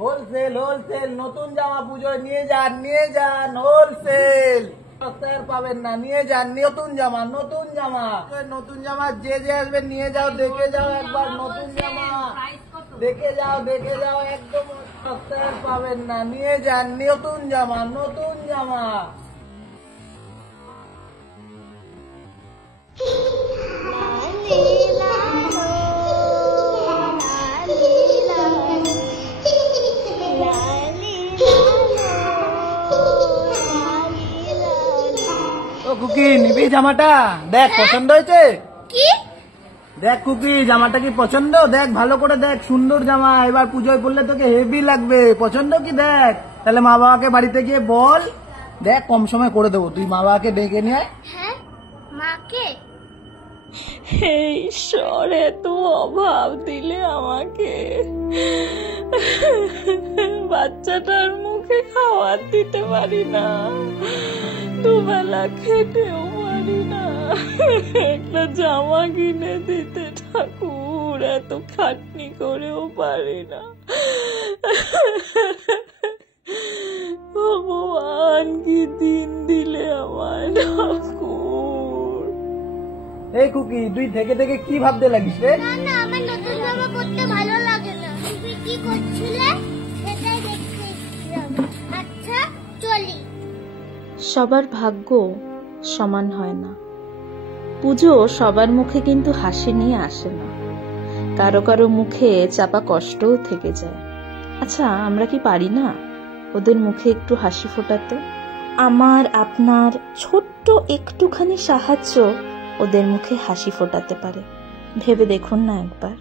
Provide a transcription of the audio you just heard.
Wholesale wholesale নতুন জামা পুজোয় নিয়ে যান হোলসেল সস্তায় পাবেন না। নিয়ে যান নতুন জামা নতুন জামা যে আসবে নিয়ে যাও, দেখে যাও একবার নতুন জামা দেখে যাও একদম সস্তায় পাবেন না। নিয়ে যান নতুন জামা। ও কুকি নিবি জামাটা? দেখ পছন্দ হয়েছে কি? দেখ কুকি জামাটা কি পছন্দ? দেখ ভালো করে দেখ, সুন্দর জামা, এবার পুজোয় পড়লে তোকে হেভি লাগবে। পছন্দ কি? দেখ তাহলে মা বাবাকে বাড়িতে গিয়ে বল, দেখ কম সময় করে দেবো, তুই মা বাবাকে ডেকে নিয়ে আয়। হ্যাঁ মাকে? ঈশ্বর এত অভাব দিলে আমাকে, বাচ্চাটার মুখে খাবার দিতে পারি না, দুবেলা খেতেও পারি না, একটা জামা কিনে দিতে ঠাকুর, এত খাটনি করেও পারি না। ভগবান কি দিন দিলে আমার ঠাকুর। এই কুকি তুই থেকে থেকে কি ভাবতে লাগিস রে? না না, আমার নতুন জামা পরতে ভালো লাগে না। তুমি কি করছিলে সেটাই দেখতে এসেছিলাম। আচ্ছা চলি। সবার ভাগ্য সমান হয় না। পুজো সবার মুখে কিন্তু হাসি নিয়ে আসে না, কারো কারো মুখে চাপা কষ্টও থেকে যায়। আচ্ছা আমরা কি পারি না ওদের মুখে একটু হাসি ফোটাতে? আমার আপনার ছোট্ট একটুখানি সাহায্য ওদের মুখে হাসি ফোটাতে পারে। ভেবে দেখুন না একবার।